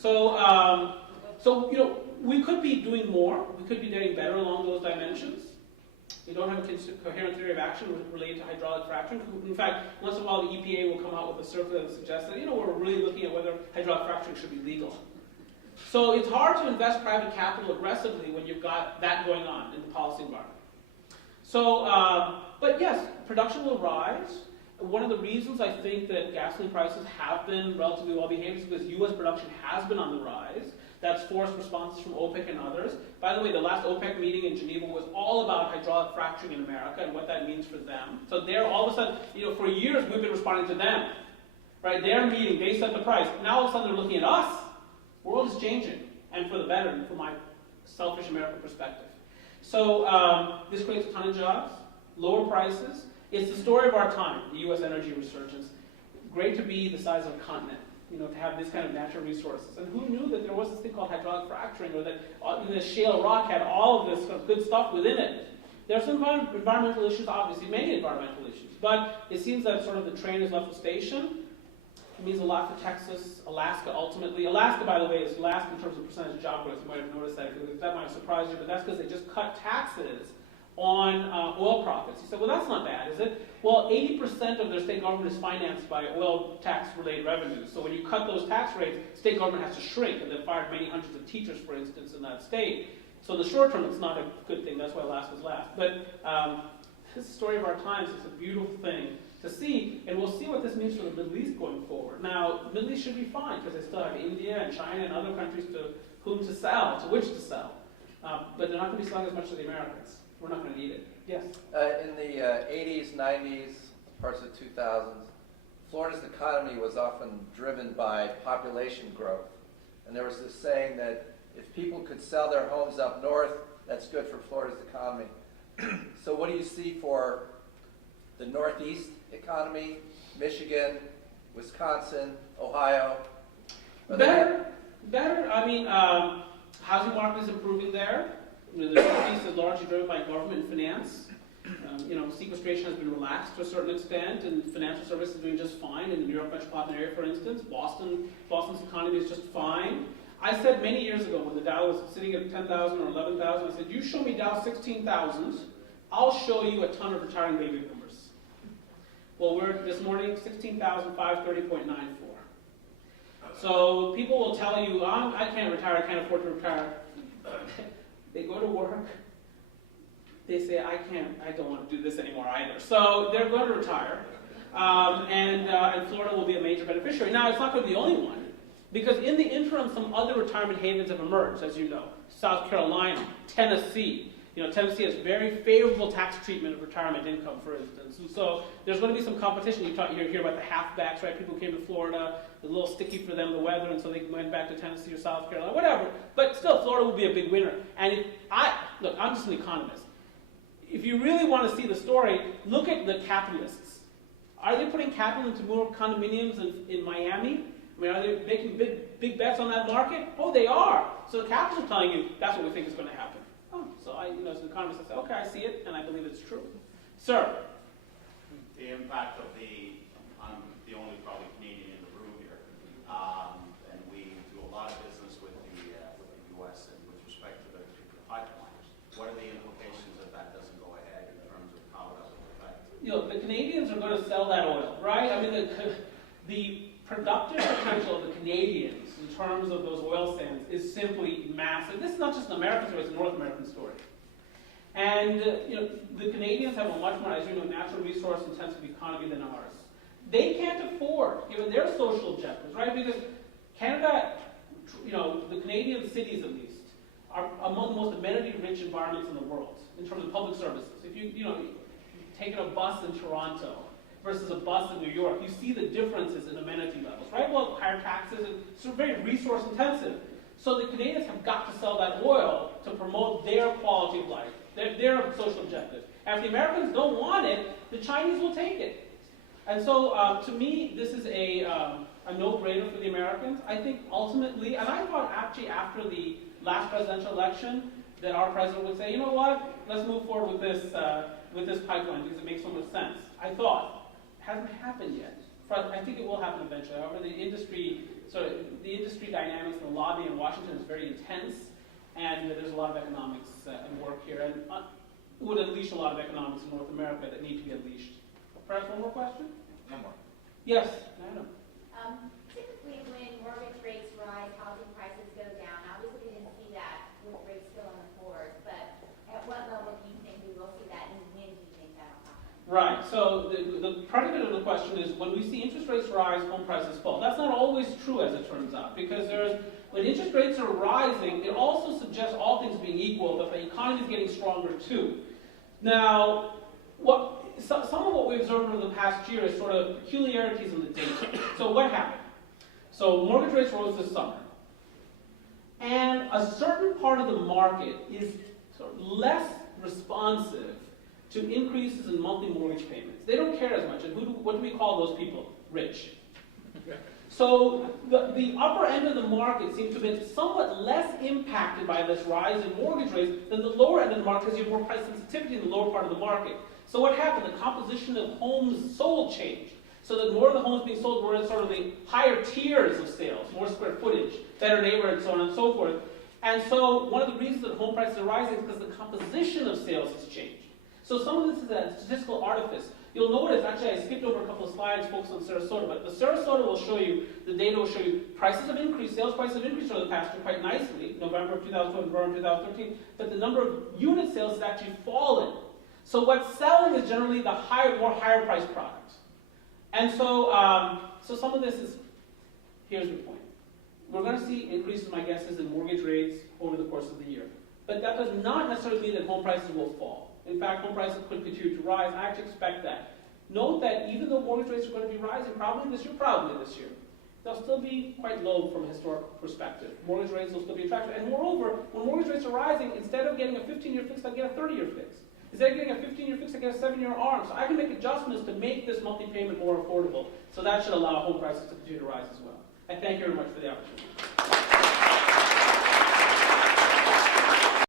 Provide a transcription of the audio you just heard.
So we could be doing more. We could be getting better along those dimensions. We don't have a coherent theory of action related to hydraulic fracturing. In fact, once in a while the EPA will come out with a circular that suggests that we're really looking at whether hydraulic fracturing should be legal. So it's hard to invest private capital aggressively when you've got that going on in the policy environment. So, but yes, production will rise. One of the reasons I think that gasoline prices have been relatively well behaved is because U.S. production has been on the rise. That's forced responses from OPEC and others. By the way, the last OPEC meeting in Geneva was all about hydraulic fracturing in America and what that means for them. So they're all of a sudden, for years we've been responding to them. Right? Their meeting, they set the price. Now all of a sudden they're looking at us. The world is changing, and for the better, and from my selfish American perspective. So this creates a ton of jobs, lower prices. It's the story of our time, the U.S. energy resurgence. Great to be the size of a continent, to have this kind of natural resources. And who knew that there was this thing called hydraulic fracturing, or that the shale rock had all of this sort of good stuff within it. There are some environmental issues, obviously, many environmental issues. But it seems that sort of the train has left the station. It means a lot for Texas, Alaska, ultimately. Alaska, by the way, is last in terms of percentage of job growth. You might have noticed that. That might surprise you, but that's because they just cut taxes on oil profits. You said, well, that's not bad, is it? Well, 80% of their state government is financed by oil tax-related revenues. So when you cut those tax rates, state government has to shrink, and they've fired many hundreds of teachers, for instance, in that state. So in the short term, it's not a good thing. That's why Alaska's last. But this is the story of our times. It's a beautiful thing to see, and we'll see what this means for the Middle East going forward. Now, the Middle East should be fine, because they still have India and China and other countries to whom to sell, to which to sell. But they're not going to be selling as much to the Americans. We're not going to need it. Yes? In the 80s, 90s, parts of the 2000s, Florida's economy was often driven by population growth. And there was this saying that if people could sell their homes up north, that's good for Florida's economy. So what do you see for the Northeast economy, Michigan, Wisconsin, Ohio? Better. I mean, housing market is improving there. The Northeast is largely driven by government and finance. Sequestration has been relaxed to a certain extent, and financial services is doing just fine in the New York metropolitan area, for instance. Boston's economy is just fine. I said many years ago when the Dow was sitting at 10,000 or 11,000, I said, you show me Dow 16,000, I'll show you a ton of retiring baby boomers. Well, we're this morning 16,530.94. So people will tell you, I can't retire, I can't afford to retire. They go to work, they say, I don't want to do this anymore either. So they're going to retire, and Florida will be a major beneficiary. Now, it's not going to be the only one, because in the interim, some other retirement havens have emerged, as you know. South Carolina, Tennessee. Tennessee has very favorable tax treatment of retirement income, for instance. And so there's going to be some competition. You hear about the halfbacks, right? People came to Florida, it's a little sticky for them, the weather, and so they went back to Tennessee or South Carolina, whatever. But still, Florida will be a big winner. And look, I'm just an economist. If you really want to see the story, look at the capitalists. Are they putting capital into more condominiums in Miami? I mean, are they making big bets on that market? Oh, they are. So the capital is telling you that's what we think is going to happen. So I, as an economist, I say, okay, I see it, and I believe it's true. Sir? The impact of I'm the only probably Canadian in the room here, and we do a lot of business with the U.S. and with respect to the pipelines. What are the implications if that doesn't go ahead in terms of how that will affect? The Canadians are going to sell that oil, right? I mean, the productive potential of the Canadians in terms of those oil sands is simply massive. This is not just an American story, it's a North American story. And the Canadians have a much more, as you know, natural resource intensive economy than ours. They can't afford, given their social objectives, right? Because Canada, the Canadian cities at least, are among the most amenity-rich environments in the world in terms of public services. If you taking a bus in Toronto versus a bus in New York, you see the differences in amenity levels, right? Well, higher taxes, and it's very resource intensive. So the Canadians have got to sell that oil to promote their quality of life, their social objectives. And if the Americans don't want it, the Chinese will take it. And so to me, this is a no-brainer for the Americans. I think ultimately, and I thought actually after the last presidential election, that our president would say, you know what, let's move forward with this pipeline because it makes so much sense. I thought. Hasn't happened yet. I think it will happen eventually. However, the industry So the industry dynamics, the lobby in Washington is very intense, and there's a lot of economics and work here, and it would unleash a lot of economics in North America that need to be unleashed. Perhaps one more question? No more. Yes, Madam. Typically, when mortgage rates rise, housing prices go down. Obviously, we didn't see that with rates still on the floors, but at what level do you think we will see that, and when do you think that'll happen? Right, so the predicate of the question is when we see interest rates rise, home prices fall. That's not always true, as it turns out, because when interest rates are rising, it also suggests, all things being equal, that the economy is getting stronger too. Now, some of what we observed over the past year is sort of peculiarities in the data. So what happened? So mortgage rates rose this summer, and a certain part of the market is sort of less responsive to increases in monthly mortgage payments. They don't care as much. And what do we call those people? Rich. So the upper end of the market seems to have been somewhat less impacted by this rise in mortgage rates than the lower end of the market, because you have more price sensitivity in the lower part of the market. So what happened? The composition of homes sold changed. So that more of the homes being sold were in sort of the higher tiers of sales, more square footage, better neighborhoods, so on and so forth. And so one of the reasons that home prices are rising is because the composition of sales has changed. So some of this is a statistical artifice. You'll notice, actually I skipped over a couple of slides focused on Sarasota, but the Sarasota will show you, the data will show you prices have increased, sales prices have increased over the past year quite nicely, November of 2012, November of 2013, but the number of unit sales has actually fallen. So what's selling is generally the more higher priced products. And so, so some of this is, here's the point. We're going to see increases, my guess is, in mortgage rates over the course of the year. But that does not necessarily mean that home prices will fall. In fact, home prices could continue to rise. I actually expect that. Note that even though mortgage rates are going to be rising probably this year, they'll still be quite low from a historical perspective. Mortgage rates will still be attractive. And moreover, when mortgage rates are rising, instead of getting a 15-year fix, I get a 30-year fix. Instead of getting a 15-year fix, I get a 7-year ARM. So I can make adjustments to make this monthly payment more affordable. So that should allow home prices to continue to rise as well. I thank you very much for the opportunity.